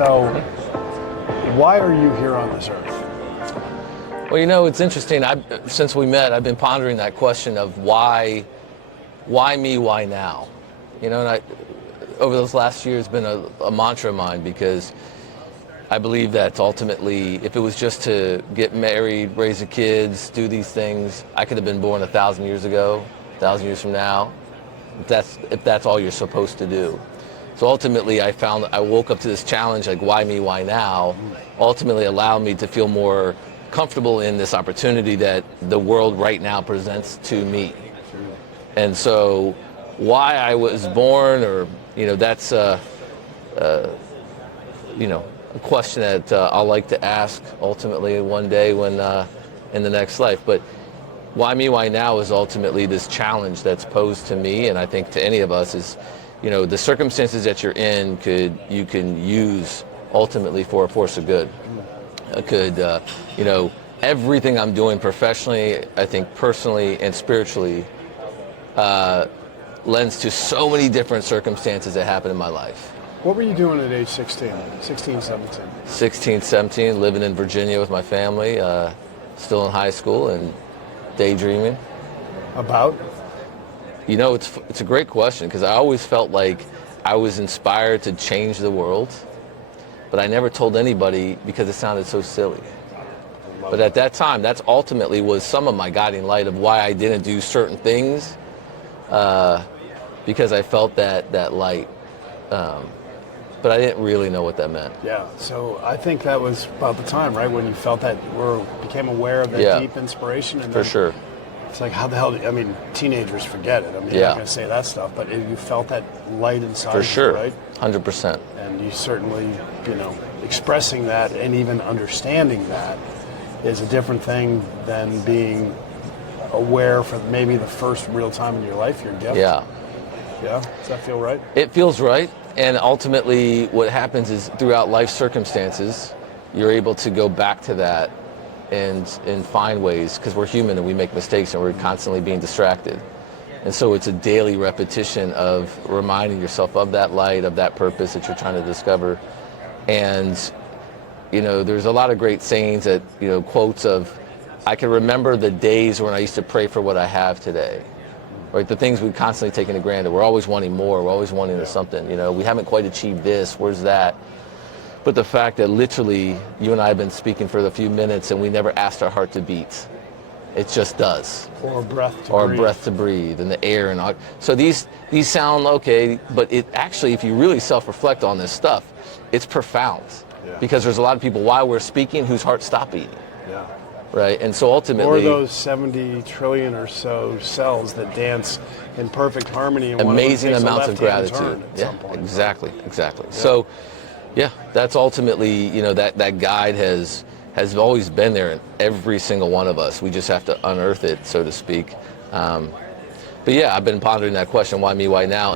So, why are you here on this earth? Well, it's interesting. Since we met, I've been pondering that question of why me, why now? And over those last years, it's been a mantra of mine, because I believe that ultimately, if it was just to get married, raise the kids, do these things, I could have been born 1,000 years ago, 1,000 years from now, if that's all you're supposed to do. So ultimately, I woke up to this challenge, like, why me, why now? Ultimately allowed me to feel more comfortable in this opportunity that the world right now presents to me. And so why I was born, or, that's, a question that I'll like to ask ultimately one day when in the next life. But why me, why now is ultimately this challenge that's posed to me, and I think to any of us, is, the circumstances that you're in you can use ultimately for a force of good. Everything I'm doing professionally, I think personally and spiritually, lends to so many different circumstances that happen in my life. What were you doing at age 16, 17? 16, 17, living in Virginia with my family, still in high school and daydreaming. About? It's a great question, because I always felt like I was inspired to change the world, but I never told anybody because it sounded so silly. But at that time, that's ultimately was some of my guiding light of why I didn't do certain things, because I felt that light. But I didn't really know what that meant. Yeah, so I think that was about the time, right, when you felt that, became aware of that deep inspiration. And for sure. It's like, how the hell teenagers forget it. You're not going to say that stuff, but you felt that light inside for sure, you, right? 100%. And you certainly, expressing that and even understanding that is a different thing than being aware for maybe the first real time in your life, your gift. Yeah. Yeah? Does that feel right? It feels right. And ultimately, what happens is, throughout life circumstances, you're able to go back to that and find ways, because we're human and we make mistakes and we're constantly being distracted. And so it's a daily repetition of reminding yourself of that light, of that purpose that you're trying to discover. And, there's a lot of great sayings that, quotes of, I can remember the days when I used to pray for what I have today. Right, the things we constantly take into granted. We're always wanting more. We're always wanting something. We haven't quite achieved this. Where's that? But the fact that literally you and I have been speaking for a few minutes and we never asked our heart to beat. It just does. Or a breath to breathe. Or a breath to breathe, and the air and all. So these sound okay, but it actually, if you really self-reflect on this stuff, it's profound. Yeah. Because there's a lot of people, while we're speaking, whose hearts stop beating. Yeah. Right, and so ultimately, or those 70 trillion or so cells that dance in perfect harmony. And amazing amounts of gratitude. Yeah, exactly. Yeah. So, that's ultimately, that guide has always been there in every single one of us. We just have to unearth it, so to speak. But I've been pondering that question: why me? Why now?